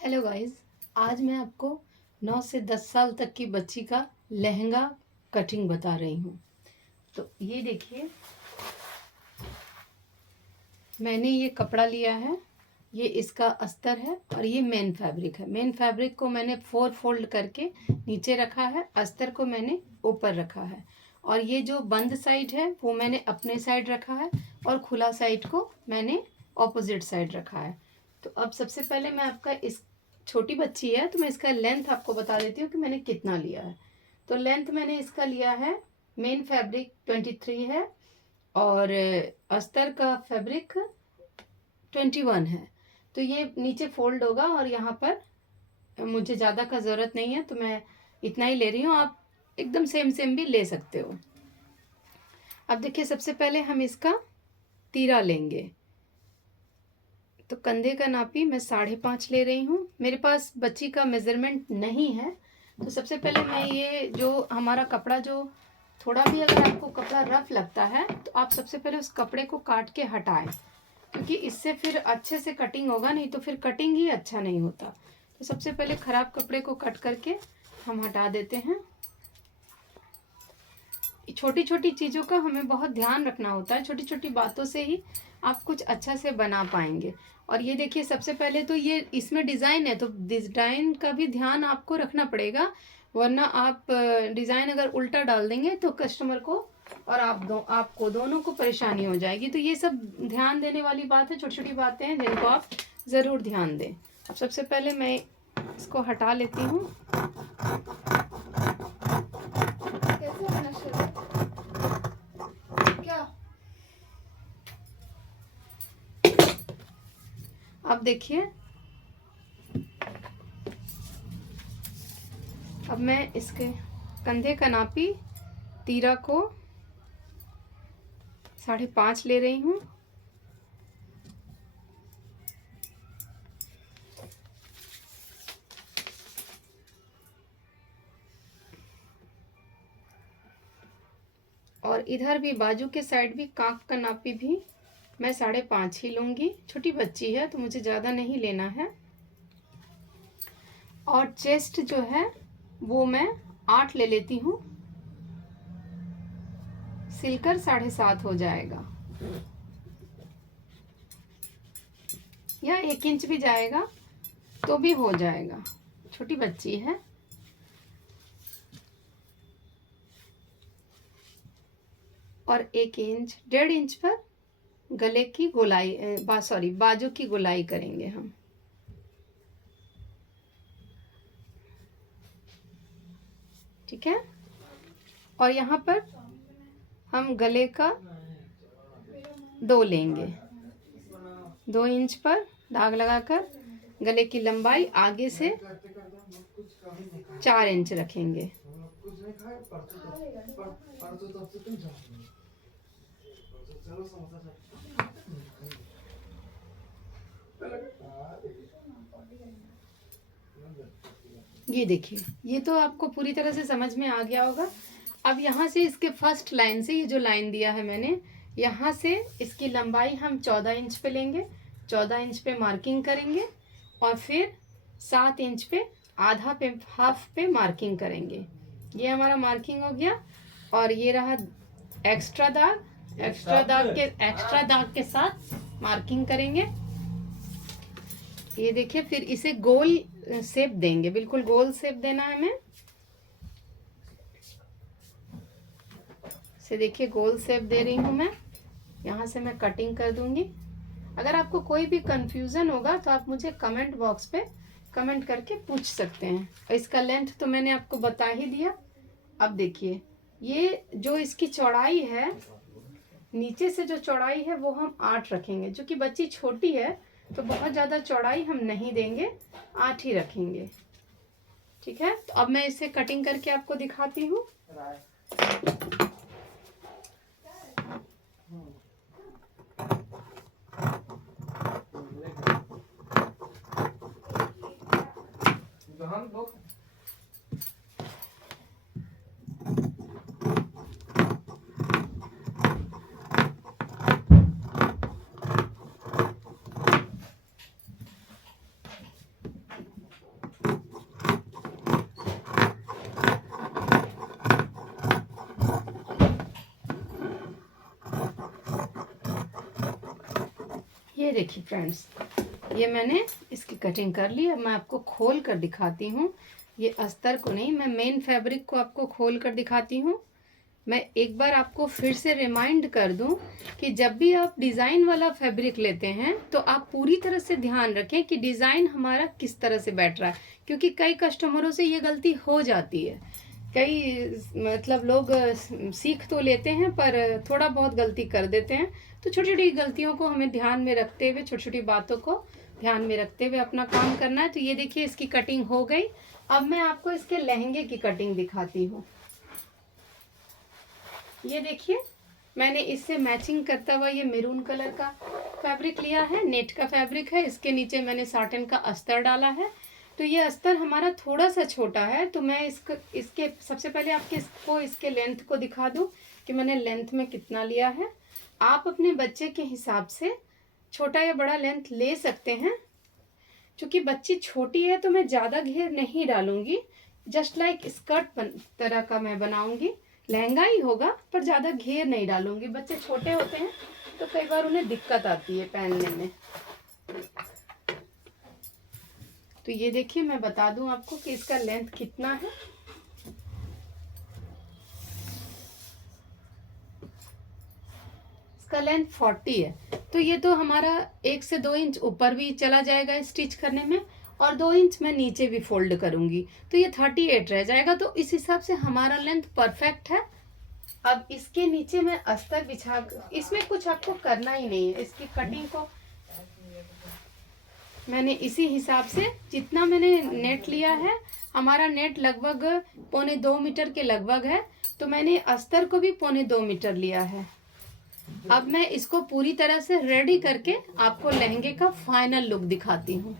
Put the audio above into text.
Hello guys, आज मैं आपको 9 से 10 साल तक की बच्ची का लहंगा कटिंग बता रही हूँ। तो ये देखिए, मैंने ये कपड़ा लिया है, ये इसका अस्तर है और ये मेन फैब्रिक है। मेन फैब्रिक को मैंने 4 फोल्ड करके नीचे रखा है, अस्तर को मैंने ऊपर रखा है और ये जो बंद साइड है वो मैंने अपने साइड रखा है और खुला साइड को मैंने ऑपोजिट साइड रखा है। तो अब सबसे पहले मैं आपका इस छोटी बच्ची है तो मैं इसका लेंथ आपको बता देती हूँ कि मैंने कितना लिया है। तो लेंथ मैंने इसका लिया है, मेन फैब्रिक 23 है और अस्तर का फैब्रिक 21 है। तो ये नीचे फोल्ड होगा और यहाँ पर मुझे ज़्यादा का ज़रूरत नहीं है तो मैं इतना ही ले रही हूँ। आप एकदम सेम सेम भी ले सकते हो। अब देखिए, सबसे पहले हम इसका तीरा लेंगे। तो कंधे का नापी मैं 5.5 ले रही हूँ। मेरे पास बच्ची का मेज़रमेंट नहीं है तो सबसे पहले मैं ये जो हमारा कपड़ा, जो थोड़ा भी अगर आपको कपड़ा रफ लगता है तो आप सबसे पहले उस कपड़े को काट के हटाएं, क्योंकि इससे फिर अच्छे से कटिंग होगा, नहीं तो फिर कटिंग ही अच्छा नहीं होता। तो सबसे पहले ख़राब कपड़े को कट करके हम हटा देते हैं। छोटी छोटी चीज़ों का हमें बहुत ध्यान रखना होता है, छोटी छोटी बातों से ही आप कुछ अच्छा से बना पाएंगे। और ये देखिए, सबसे पहले तो ये इसमें डिज़ाइन है तो डिज़ाइन का भी ध्यान आपको रखना पड़ेगा, वरना आप डिज़ाइन अगर उल्टा डाल देंगे तो कस्टमर को और आपको दोनों को परेशानी हो जाएगी। तो ये सब ध्यान देने वाली बात है, छोटी छोटी बातें हैं जिनको आप ज़रूर ध्यान दें। अब सबसे पहले मैं इसको हटा लेती हूँ। अब देखिए, अब मैं इसके कंधे का नापी तीरा को 5.5 ले रही हूँ। और इधर भी बाजू के साइड भी कांख का नापी भी मैं 5.5 ही लूँगी। छोटी बच्ची है तो मुझे ज़्यादा नहीं लेना है। और चेस्ट जो है वो मैं 8 ले लेती हूँ, सिलकर 7.5 हो जाएगा, या 1 इंच भी जाएगा तो भी हो जाएगा, छोटी बच्ची है। और 1 इंच 1.5 इंच पर गले की गोलाई बाजू की गोलाई करेंगे हम। ठीक है, और यहाँ पर हम गले का 2 लेंगे, 2 इंच पर दाग लगाकर गले की लंबाई आगे से 4 इंच रखेंगे। ये देखिए, ये तो आपको पूरी तरह से समझ में आ गया होगा। अब यहाँ से इसके फर्स्ट लाइन से, ये जो लाइन दिया है मैंने, यहाँ से इसकी लंबाई हम 14 इंच पे लेंगे। 14 इंच पे मार्किंग करेंगे और फिर 7 इंच पे आधा पे हाफ पे मार्किंग करेंगे। ये हमारा मार्किंग हो गया। और ये रहा एक्स्ट्रा दाग, एक्स्ट्रा दाग के साथ मार्किंग करेंगे। ये देखिए, फिर इसे गोल शेप देंगे, बिल्कुल गोल शेप देना है हमें। इसे देखिए, गोल शेप दे रही हूँ मैं। यहाँ से मैं कटिंग कर दूंगी। अगर आपको कोई भी कंफ्यूजन होगा तो आप मुझे कमेंट बॉक्स पे कमेंट करके पूछ सकते हैं। इसका लेंथ तो मैंने आपको बता ही दिया। अब देखिए, ये जो इसकी चौड़ाई है, नीचे से जो चौड़ाई है वो हम 8 रखेंगे। जो कि बच्ची छोटी है तो बहुत ज़्यादा चौड़ाई हम नहीं देंगे, 8 ही रखेंगे। ठीक है, तो अब मैं इसे कटिंग करके आपको दिखाती हूँ। ये देखिए फ्रेंड्स, ये मैंने इसकी कटिंग कर ली। अब मैं आपको खोल कर दिखाती हूँ। ये अस्तर को नहीं, मैं मेन फैब्रिक को आपको खोल कर दिखाती हूँ। मैं एक बार आपको फिर से रिमाइंड कर दूं कि जब भी आप डिज़ाइन वाला फैब्रिक लेते हैं तो आप पूरी तरह से ध्यान रखें कि डिज़ाइन हमारा किस तरह से बैठ रहा है, क्योंकि कई कस्टमरों से ये गलती हो जाती है। कई मतलब लोग सीख तो लेते हैं पर थोड़ा बहुत गलती कर देते हैं। तो छोटी छोटी गलतियों को हमें ध्यान में रखते हुए, छोटी छोटी बातों को ध्यान में रखते हुए अपना काम करना है। तो ये देखिए इसकी कटिंग हो गई। अब मैं आपको इसके लहंगे की कटिंग दिखाती हूँ। ये देखिए मैंने इससे मैचिंग करता हुआ ये मेरून कलर का फैब्रिक लिया है, नेट का फैब्रिक है। इसके नीचे मैंने साटन का अस्तर डाला है। तो ये अस्तर हमारा थोड़ा सा छोटा है, तो मैं इसके सबसे पहले आपके इसके लेंथ को दिखा दूं कि मैंने लेंथ में कितना लिया है। आप अपने बच्चे के हिसाब से छोटा या बड़ा लेंथ ले सकते हैं। क्योंकि बच्ची छोटी है तो मैं ज़्यादा घेर नहीं डालूंगी, जस्ट लाइक स्कर्ट तरह का मैं बनाऊंगी। लहंगा ही होगा पर ज़्यादा घेर नहीं डालूंगी। बच्चे छोटे होते हैं तो कई बार उन्हें दिक्कत आती है पहनने में। तो ये देखिए मैं बता दूं आपको कि इसका लेंथ कितना है। इसका लेंथ 40 है। तो ये तो हमारा 1 से 2 इंच ऊपर भी चला जाएगा स्टिच करने में, और 2 इंच मैं नीचे भी फोल्ड करूंगी तो ये 38 रह जाएगा। तो इस हिसाब से हमारा लेंथ परफेक्ट है। अब इसके नीचे मैं अस्तर बिछा, इसमें कुछ आपको करना ही नहीं है। इसकी कटिंग को मैंने इसी हिसाब से, जितना मैंने नेट लिया है, हमारा नेट लगभग 1.25 मीटर के लगभग है, तो मैंने अस्तर को भी 1.25 मीटर लिया है। अब मैं इसको पूरी तरह से रेडी करके आपको लहंगे का फाइनल लुक दिखाती हूँ।